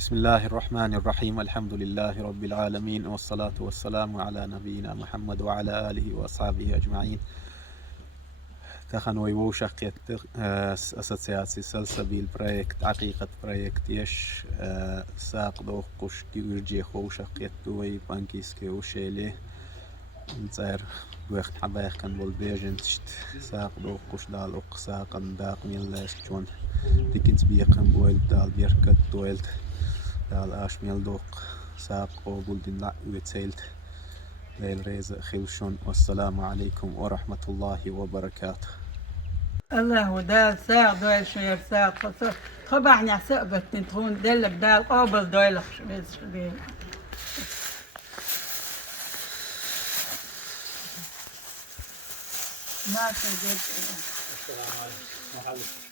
بسم الله الرحمن الرحيم. الحمد لله رب العالمين، والصلاة والسلام على نبينا محمد وعلى آله وأصحابه أجمعين. تخنوي وشقيت أساسياتي سلسبيل بروجكت عقيقة بروجكت يش ساق دوقش تيرجي خوشقيت دوي بانكيسكي وشيلي نصير وقت حبايخ كان بولبيجن تشت ساق دوقش دال أق ساقن داق ميلاس جون تكنت بيقن بويل دال بيركت دويلت دال آش ميل دوق ساق قوبول دين لا ويتسيلت ليل ريز خيوشون. والسلام عليكم ورحمة الله وبركاته. الله ودال ساق دويل شير ساق خبعني سقبت نتهون دل بدال قابل دويل شبيل ما سجلت. السلام عليكم.